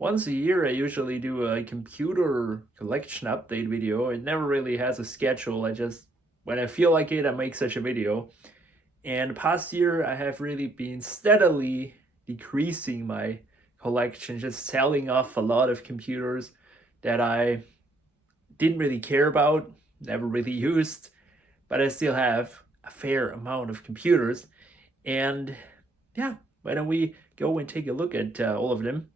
Once a year, I usually do a computer collection update video. It never really has a schedule. I just, when I feel like it, I make such a video. And past year, I have really been steadily decreasing my collection, just selling off a lot of computers that I didn't really care about, never really used, but I still have a fair amount of computers. And yeah, why don't we go and take a look at all of them?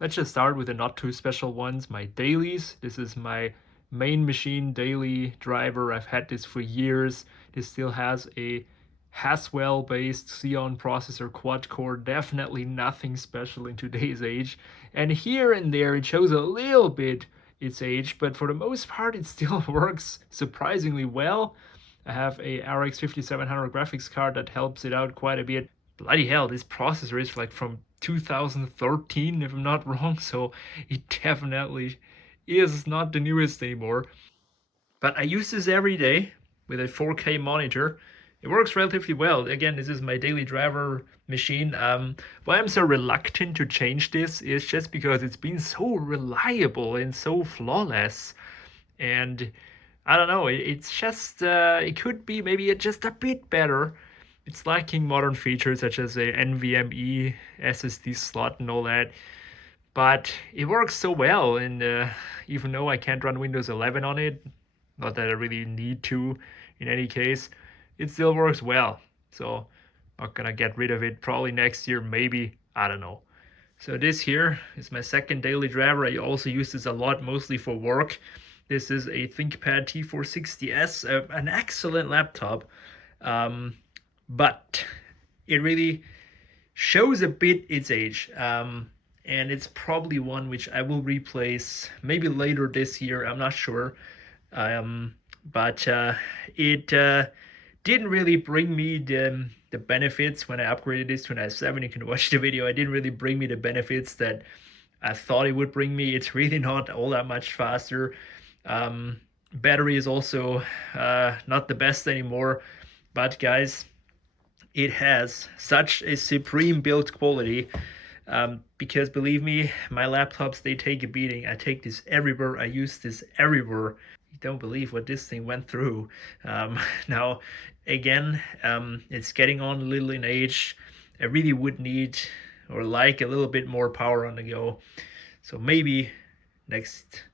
Let's just start with the not too special ones, my dailies. This is my main machine daily driver. I've had this for years. This still has a Haswell based Xeon processor quad core, definitely nothing special in today's age. And here and there it shows a little bit its age, but for the most part it still works surprisingly well. I have a RX 5700 graphics card that helps it out quite a bit. Bloody hell, this processor is like from 2013 if I'm not wrong, so it definitely is not the newest anymore. But I use this every day with a 4K monitor. It works relatively well. Again, this is my daily driver machine. Why I'm so reluctant to change this is just because it's been so reliable and so flawless. And I don't know, it's just, it could be maybe just a bit better. It's lacking modern features such as a NVMe SSD slot and all that, but it works so well. And even though I can't run Windows 11 on it, not that I really need to in any case, it still works well. So not gonna get rid of it probably next year, maybe, I don't know. So this here is my second daily driver. I also use this a lot, mostly for work. This is a ThinkPad T460S, an excellent laptop, but it really shows a bit its age. And it's probably one which I will replace maybe later this year. I'm not sure. But it didn't really bring me the benefits when I upgraded this to an i7. You can watch the video. It didn't really bring me the benefits that I thought it would bring me. It's really not all that much faster. Battery is also not the best anymore. But guys, it has such a supreme build quality. Because believe me, my laptops, they take a beating. I take this everywhere. I use this everywhere. You don't believe what this thing went through. Now, again, it's getting on a little in age. I really would need or like a little bit more power on the go. So maybe next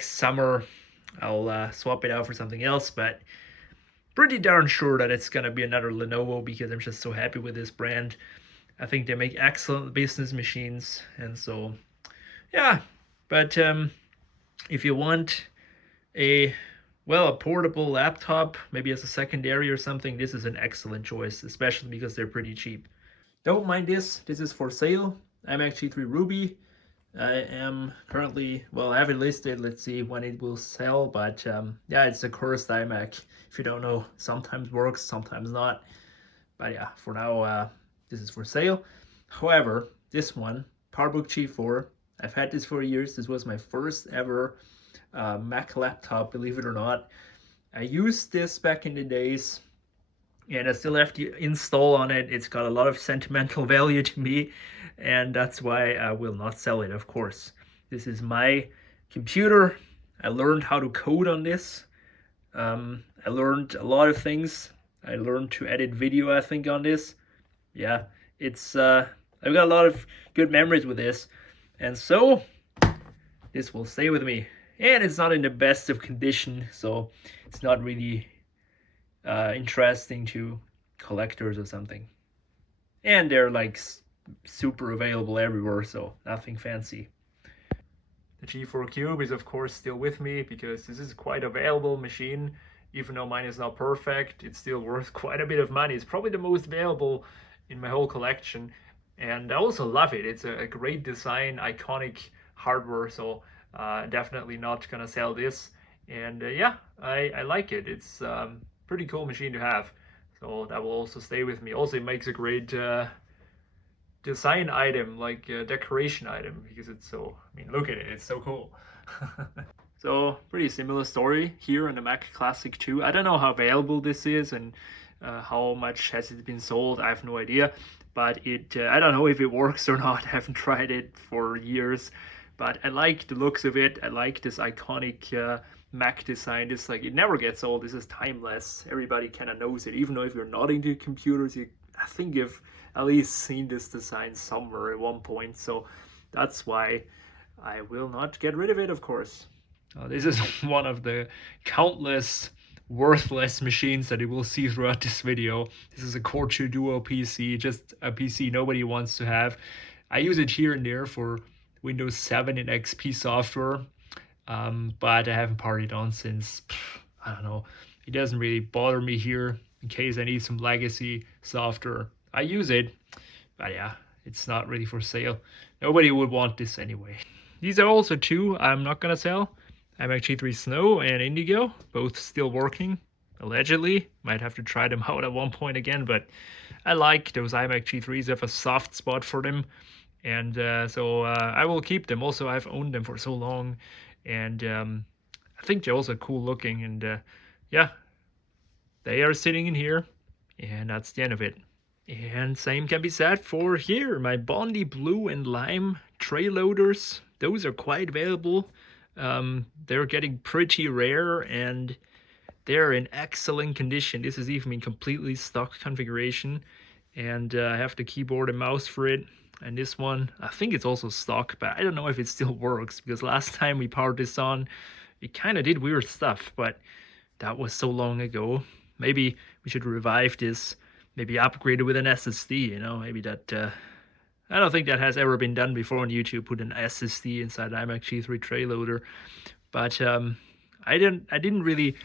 summer I'll swap it out for something else. But pretty darn sure that it's gonna be another Lenovo because I'm just so happy with this brand. I think they make excellent business machines, and so yeah. But if you want a a portable laptop, maybe as a secondary or something, this is an excellent choice, especially because they're pretty cheap. Don't mind this. This is for sale. iMac G3 Ruby. I am currently, well, I have it listed. Let's see when it will sell, but yeah, it's a cursed iMac. If you don't know, sometimes works, sometimes not. But yeah, for now, this is for sale. However, this one, PowerBook G4, I've had this for years. This was my first ever Mac laptop, believe it or not. I used this back in the days, and I still have to install on it. It's got a lot of sentimental value to me, and that's why I will not sell it, of course. This is my computer. I learned how to code on this. I learned a lot of things. I learned to edit video, I think, on this. Yeah, it's I've got a lot of good memories with this, and so this will stay with me. And it's not in the best of condition, so it's not really interesting to collectors or something. And they're like super available everywhere, so nothing fancy. The G4 Cube is of course still with me because this is quite a valuable machine. Even though mine is not perfect, it's still worth quite a bit of money. It's probably the most valuable in my whole collection. And I also love it. It's a great design, iconic hardware, so definitely not gonna sell this. And yeah, I like it. It's pretty cool machine to have. So that will also stay with me. Also, it makes a great design item, like a decoration item, because it's so, I mean, look at it, it's so cool. So pretty similar story here on the Mac Classic 2. I don't know how available this is and how much has it been sold. I have no idea. but I don't know if it works or not. I haven't tried it for years, but I like the looks of it. I like this iconic Mac design. This, like, it never gets old. This is timeless. Everybody kind of knows it, even though if you're not into computers, I think you've at least seen this design somewhere at one point. So that's why I will not get rid of it, of course. This is one of the countless worthless machines that you will see throughout this video. This is a Core 2 Duo PC, just a PC nobody wants to have. I use it here and there for Windows 7 and XP software, but I haven't partied on since, I don't know. It doesn't really bother me here in case I need some legacy software. I use it, but yeah, it's not really for sale. Nobody would want this anyway. These are also two I'm not gonna sell. iMac G3 Snow and Indigo, both still working, allegedly. Might have to try them out at one point again, but I like those iMac G3s. I have a soft spot for them, and so I will keep them. Also, I've owned them for so long, and I think they're also cool looking, and yeah, they are sitting in here, and that's the end of it. And same can be said for here, my Bondi Blue and Lime tray loaders. Those are quite valuable. They're getting pretty rare, and they're in excellent condition. This is even in completely stock configuration, and I have the keyboard and mouse for it. And this one, I think it's also stock, but I don't know if it still works, because last time we powered this on, it kind of did weird stuff, but that was so long ago. Maybe we should revive this, maybe upgrade it with an SSD, you know, maybe that, I don't think that has ever been done before on YouTube, put an SSD inside iMac G3 tray loader. But I didn't really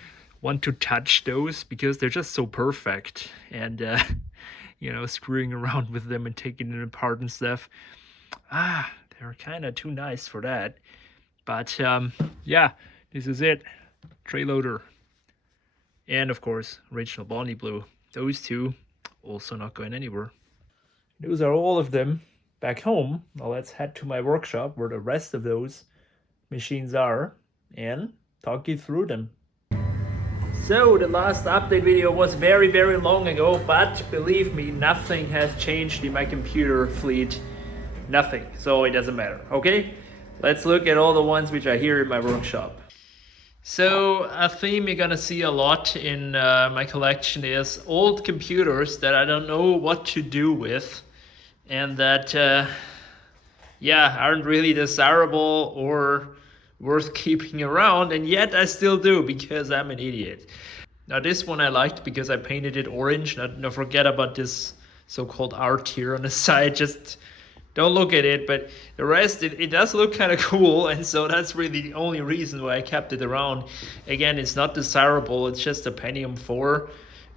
want to touch those because they're just so perfect, and you know, screwing around with them and taking it apart and stuff, they're kind of too nice for that. But yeah, this is it, tray loader, and of course original Bondi Blue. Those two also not going anywhere. Those are all of them back home. Now let's head to my workshop where the rest of those machines are and talk you through them. So the last update video was very, very long ago, but believe me, nothing has changed in my computer fleet. Nothing. So it doesn't matter. Okay, let's look at all the ones which are here in my workshop. So a theme you're gonna see a lot in my collection is old computers that I don't know what to do with, and that yeah, aren't really desirable or worth keeping around, and yet I still do because I'm an idiot. Now this one I liked because I painted it orange. Now forget about this so-called art here on the side, just don't look at it, but the rest, it does look kind of cool, and so that's really the only reason why I kept it around. Again, it's not desirable, it's just a Pentium 4,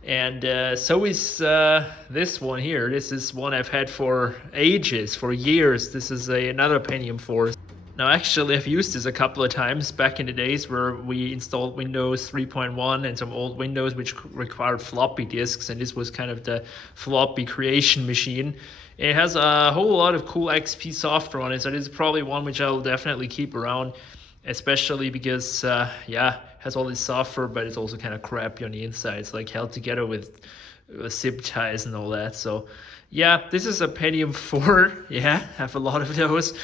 and so is this one here. This is one I've had for ages, for years. This is another Pentium 4. Now actually I've used this a couple of times back in the days where we installed Windows 3.1 and some old Windows which required floppy disks, and this was kind of the floppy creation machine. It has a whole lot of cool XP software on it, so this is probably one which I'll definitely keep around, especially because yeah, it has all this software, but it's also kind of crappy on the inside. It's like held together with zip ties and all that. So yeah, this is a Pentium 4. Yeah, I have a lot of those.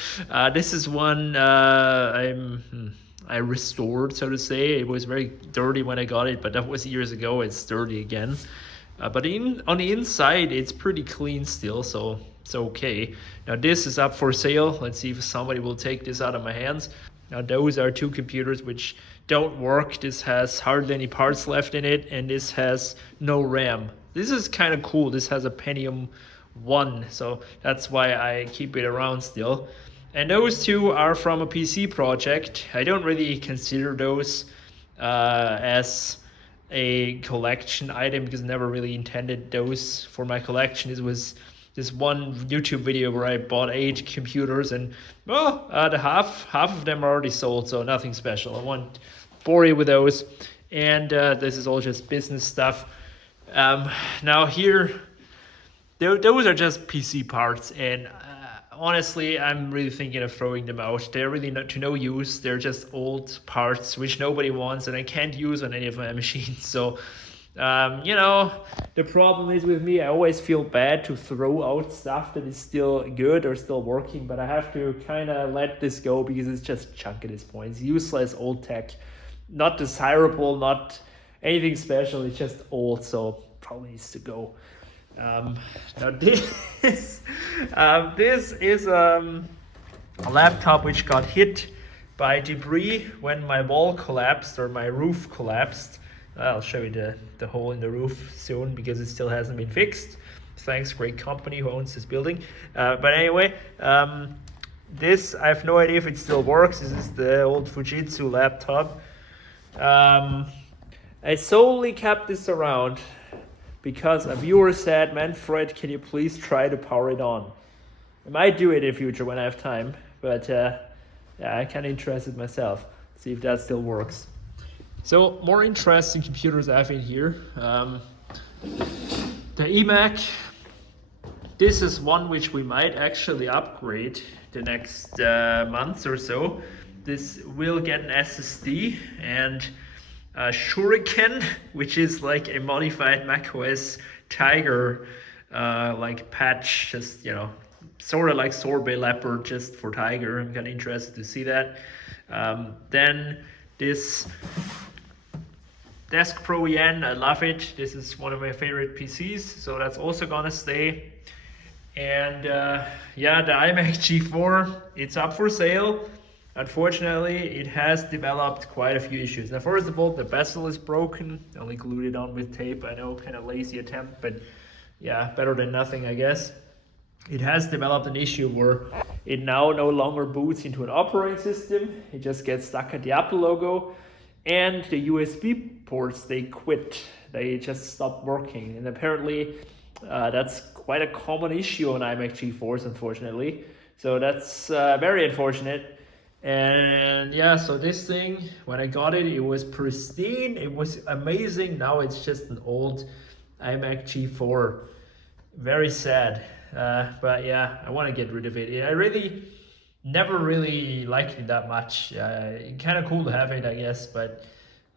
This is one I restored, so to say. It was very dirty when I got it, but that was years ago. It's dirty again. But on the inside, it's pretty clean still, so it's okay. Now this is up for sale. Let's see if somebody will take this out of my hands. Now those are two computers which don't work. This has hardly any parts left in it, and this has no RAM. This is kind of cool. This has a Pentium 1, so that's why I keep it around still. And those two are from a PC project. I don't really consider those as a collection item because I never really intended those for my collection. It was this one YouTube video where I bought 8 computers, and well, the half of them are already sold, so nothing special. I won't bore you with those, and this is all just business stuff. Now here, those are just PC parts, and honestly, I'm really thinking of throwing them out. They're really not to no use. They're just old parts which nobody wants, and I can't use on any of my machines. So You know, the problem is with me, I always feel bad to throw out stuff that is still good or still working, but I have to kind of let this go because it's just junk at this point. It's useless old tech, not desirable, not anything special. It's just old, so probably needs to go. Now this, this is a laptop which got hit by debris when my wall collapsed or my roof collapsed. I'll show you the hole in the roof soon because it still hasn't been fixed. Thanks, great company who owns this building. But anyway, this, I have no idea if it still works. This is the old Fujitsu laptop. I solely kept this around because a viewer said, Manfred, can you please try to power it on? I might do it in the future when I have time, but yeah, I'm kind of interested myself. See if that still works. So more interesting computers I have in here. The eMac. This is one which we might actually upgrade the next months or so. This will get an SSD and a Shuriken, which is like a modified macOS Tiger like patch, just, you know, sort of like Sorbet Leopard just for Tiger. I'm kind of interested to see that. Then this Desk Pro EN, I love it. This is one of my favorite PCs, so that's also gonna stay. And yeah, the iMac G4, it's up for sale. Unfortunately, it has developed quite a few issues. Now, first of all, the bezel is broken. Only glued it on with tape. I know, kind of lazy attempt, but yeah, better than nothing, I guess. It has developed an issue where it now no longer boots into an operating system. It just gets stuck at the Apple logo. And the USB ports, they quit. They just stopped working. And apparently that's quite a common issue on iMac G4s, unfortunately. So that's very unfortunate. And yeah, so this thing, when I got it, it was pristine. It was amazing. Now it's just an old iMac G4. Very sad. But yeah, I want to get rid of it. I really never really liked it that much. Kind of cool to have it, I guess, but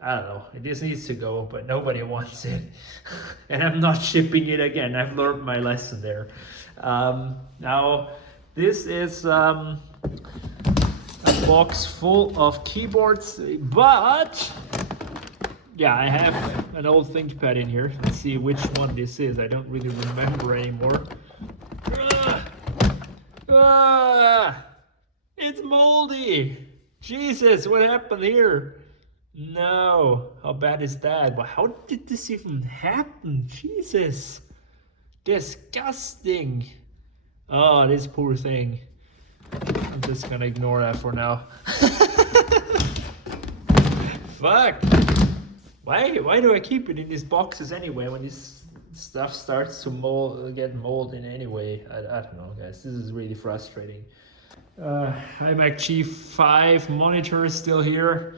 I don't know. It just needs to go, but nobody wants it. And I'm not shipping it again. I've learned my lesson there. Now, this is a box full of keyboards, but yeah, I have an old ThinkPad in here. Let's see which one this is. I don't really remember anymore. It's moldy. Jesus, what happened here? No, how bad is that? But how did this even happen? Jesus, disgusting. Oh, this poor thing. I'm just gonna ignore that for now. Fuck. Why do I keep it in these boxes anyway when this stuff starts to get mold in anyway? I don't know, guys. This is really frustrating. iMac G5 monitor is still here.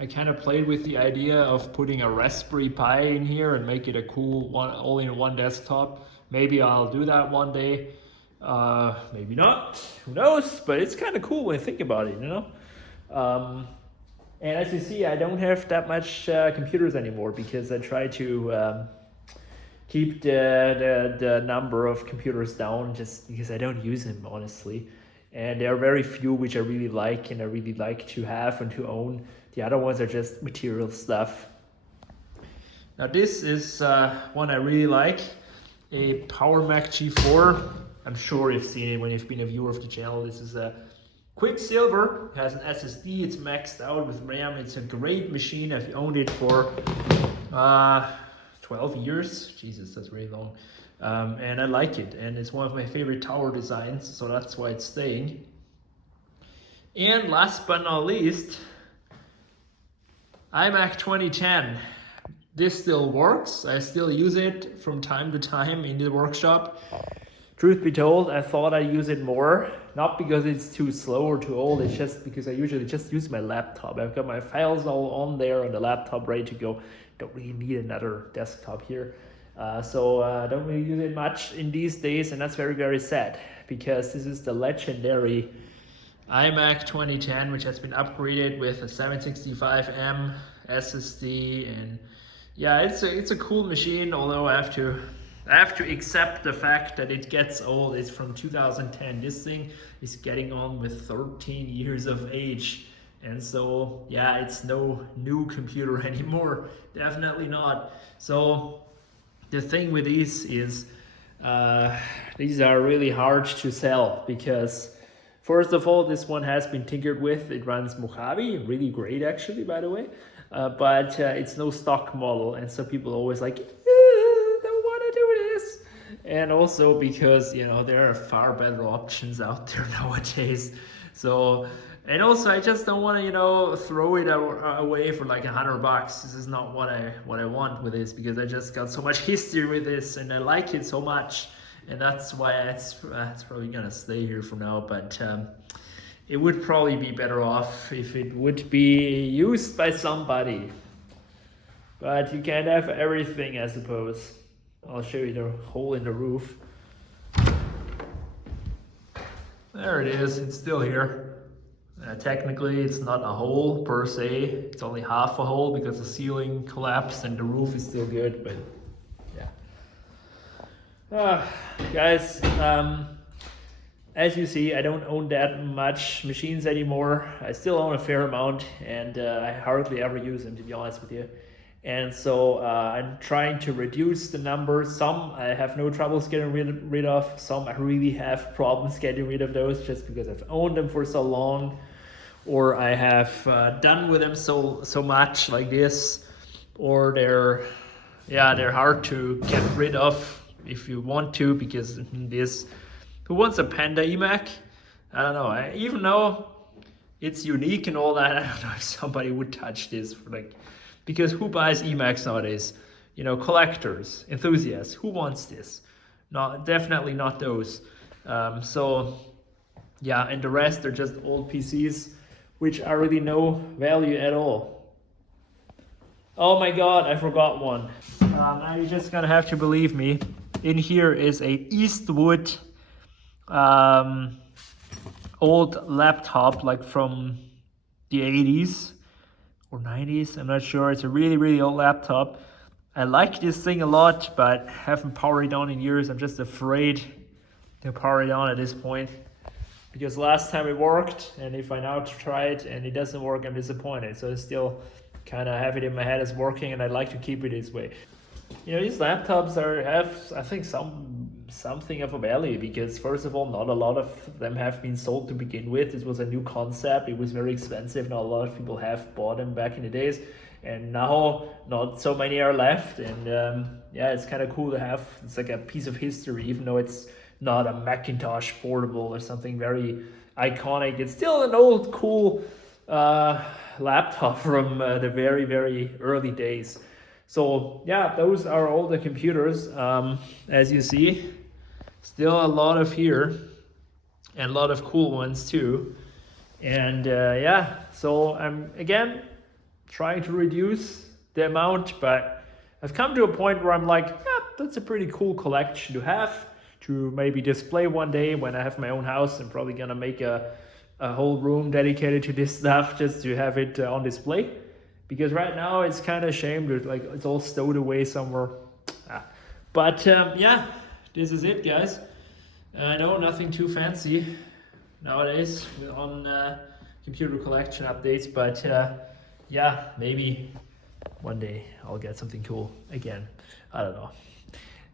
I kind of played with the idea of putting a Raspberry Pi in here and make it a cool one, all-in-one desktop. Maybe I'll do that one day. Maybe not. Who knows? But it's kind of cool when I think about it, you know? And as you see, I don't have that much computers anymore because I try to keep the number of computers down just because I don't use them, honestly. And there are very few which I really like and I really like to have and to own. The other ones are just material stuff. Now this is one I really like, a PowerMac G4. I'm sure you've seen it when you've been a viewer of the channel. This is a Quicksilver, it has an SSD, it's maxed out with RAM. It's a great machine. I've owned it for 12 years. Jesus, that's really long. And I like it, and it's one of my favorite tower designs, so that's why it's staying. And last but not least, iMac 2010. This still works. I still use it from time to time in the workshop. Truth be told, I thought I'd use it more, not because it's too slow or too old, it's just because I usually just use my laptop. I've got my files all on there on the laptop ready to go. Don't really need another desktop here. So I don't really use it much in these days, and that's very, very sad because this is the legendary iMac 2010, which has been upgraded with a 765M SSD and Yeah, it's a cool machine, although I have to accept the fact that it gets old. It's from 2010. This thing is getting on with 13 years of age. And so, yeah, it's no new computer anymore. Definitely not. So the thing with these is these are really hard to sell because first of all, this one has been tinkered with. It runs Mojave, really great actually, by the way. But it's no stock model, and so people always like, don't want to do this. And also because there are far better options out there nowadays. So, and also I just don't want to throw it away for like $100. This is not what I want with this, because I just got so much history with this and I like it so much, and that's why it's probably gonna stay here for now. But it would probably be better off if it would be used by somebody. But you can't have everything, I suppose. I'll show you the hole in the roof. There it is, it's still here. Technically, it's not a hole per se. It's only half a hole because the ceiling collapsed and the roof is still good, but yeah. Guys, as you see, I don't own that much machines anymore. I still own a fair amount, and I hardly ever use them, to be honest with you. And so I'm trying to reduce the number. Some I have no troubles getting rid of. Some I really have problems getting rid of those, just because I've owned them for so long, or I have done with them so much like this, or they're hard to get rid of if you want to, because this. Who wants a Panda eMac? I don't know. Even though it's unique and all that, I don't know if somebody would touch this for because who buys eMacs nowadays? Collectors, enthusiasts. Who wants this? No, definitely not those. So yeah, and the rest are just old PCs, which are really no value at all. Oh my God, I forgot one. Now you're just gonna have to believe me. In here is a Eastwood old laptop, like from the 80s or 90s, I'm not sure. It's a really, really old laptop. I like this thing a lot, but haven't powered it on in years. I'm just afraid to power it on at this point, because last time it worked, and if I now try it and it doesn't work, I'm disappointed. So I still kind of have it in my head as working, and I'd like to keep it this way. These laptops have, I think, something of a value, because first of all, not a lot of them have been sold to begin with. This was a new concept. It was very expensive. Not a lot of people have bought them back in the days, and now not so many are left. And yeah, it's kind of cool to have. It's like a piece of history, even though it's not a Macintosh portable or something very iconic. It's still an old cool laptop from the very, very early days. So yeah, those are all the computers. As you see, still a lot of here, and a lot of cool ones too. And yeah, so I'm again trying to reduce the amount, but I've come to a point where I'm like, yeah, that's a pretty cool collection to have, to maybe display one day when I have my own house. I'm probably gonna make a whole room dedicated to this stuff, just to have it on display. Because right now it's kind of shamed, it's all stowed away somewhere. But yeah, this is it, guys. I know, nothing too fancy nowadays on computer collection updates, but yeah, maybe one day I'll get something cool again. I don't know.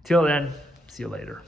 Till then, see you later.